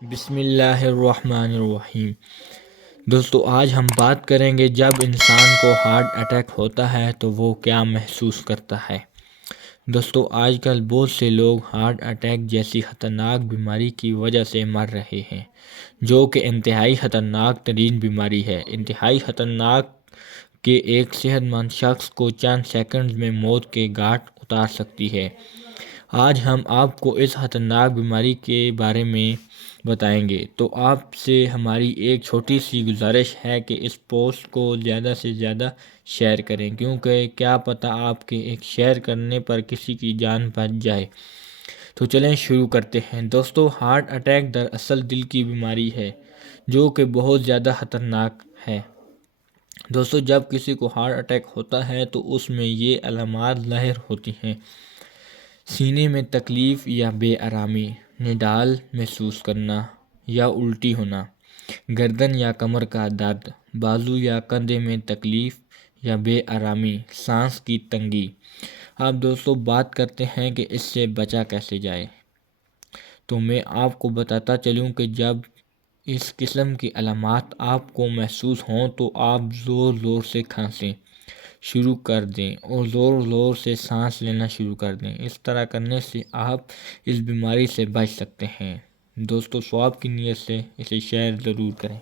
بسم اللہ الرحمن الرحیم۔ دوستو آج ہم بات کریں گے جب انسان کو ہارٹ اٹیک ہوتا ہے تو وہ کیا محسوس کرتا ہے۔ دوستو آج کل بہت سے لوگ ہارٹ اٹیک جیسی خطرناک بیماری کی وجہ سے مر رہے ہیں، جو کہ انتہائی خطرناک ترین بیماری ہے۔ انتہائی خطرناک کہ ایک صحت مند شخص کو چند سیکنڈز میں موت کے گھاٹ اتار سکتی ہے۔ آج ہم آپ کو اس خطرناک بیماری کے بارے میں بتائیں گے، تو آپ سے ہماری ایک چھوٹی سی گزارش ہے کہ اس پوسٹ کو زیادہ سے زیادہ شیئر کریں، کیونکہ کیا پتہ آپ کے ایک شیئر کرنے پر کسی کی جان بچ جائے۔ تو چلیں شروع کرتے ہیں۔ دوستو ہارٹ اٹیک دراصل دل کی بیماری ہے، جو کہ بہت زیادہ خطرناک ہے۔ دوستو جب کسی کو ہارٹ اٹیک ہوتا ہے تو اس میں یہ علامات ظاہر ہوتی ہیں: سینے میں تکلیف یا بے آرامی، نڈال محسوس کرنا یا الٹی ہونا، گردن یا کمر کا درد، بازو یا کندھے میں تکلیف یا بے آرامی، سانس کی تنگی۔ اب دوستو بات کرتے ہیں کہ اس سے بچا کیسے جائے۔ تو میں آپ کو بتاتا چلوں کہ جب اس قسم کی علامات آپ کو محسوس ہوں تو آپ زور زور سے کھانسیں شروع کر دیں اور زور زور سے سانس لینا شروع کر دیں۔ اس طرح کرنے سے آپ اس بیماری سے بچ سکتے ہیں۔ دوستو ثواب کی نیت سے اسے شیئر ضرور کریں۔